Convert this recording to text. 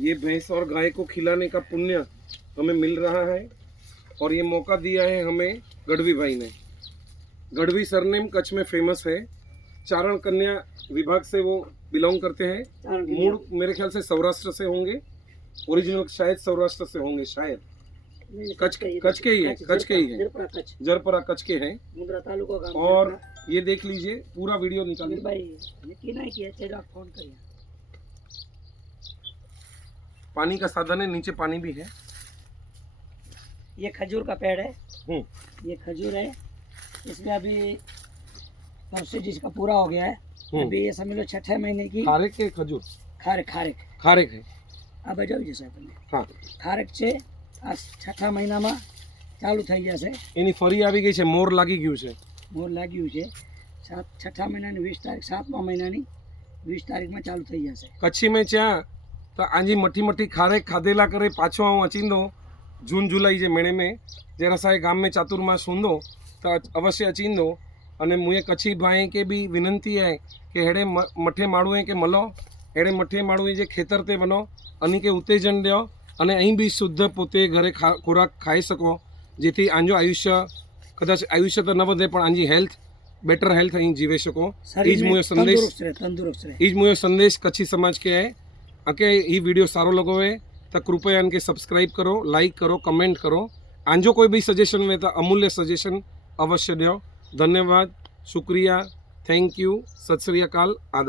ये भैंस और गाय को खिलाने का पुण्य हमें मिल रहा है और ये मौका दिया है हमें गढ़वी भाई ने। गढ़वी सरनेम कच्छ में फेमस है। चारण कन्या विभाग से वो बिलोंग करते हैं। मूल मेरे ख्याल से सौराष्ट्र से होंगे, ओरिजिनल शायद सौराष्ट्र से होंगे, शायद कच्छ के ही है, कच्छ के ही है, जरपरा कच्छ के हैं। और ये देख लीजिए, पूरा वीडियो निकालिए। पानी का साधन है, नीचे पानी भी है। ये खजूर का पेड़ है, ये खजूर है। इसमें अभी परसों जिसका पूरा हो गया है, अभी ये समझ लो 6 महीने की। खारेक के खजूर, खारेक है। अब जाओ जैसे हाँ, खारेक છે આ 6 મહિનામાં ચાલુ થઈ જશે। એની ફરી આવી ગઈ છે, મોર લાગી ગયું છે। મોર લાગ્યું છે। 6 મહિનાની 20 તારીખ, 7મા મહિનાની 20 તારીખમાં ચાલુ થઈ જશે। કચ્છી में च्या तो आजी मठी मठी खारेक खाधेला करे पाछो आऊं अचींदो जून जुलाई जे महीने में जरा साए गाम में चातुर्मास हूंदो तो अवश्य अचींदो। अने मुझे कच्छी भाई के भी विनंती है कि हेड़े मठे माण्हूए के मलो, हेड़े मठे माण्हूए जे खेतर ते वनो, अनी के उत्तेजन ॾियो अने अहीं भी शुद्ध पोते घरे खोराक खाई सको, जेथी आंजो आयुष्य कदाच आयुष्य तो न वधे पण आंजी हेल्थ बेटर हेल्थ अहीं जीवे सको। ईज मुझे संदेश, ईज मुझे संदेश कच्छी समाज के है। अके ये वीडियो सारो लगो है तो कृपया इनके सब्सक्राइब करो, लाइक करो, कमेंट करो। आंजो कोई भी सजेशन में तो अमूल्य सजेशन अवश्य दो। धन्यवाद, शुक्रिया, थैंक यू, सत श्री अकाल, आदाब।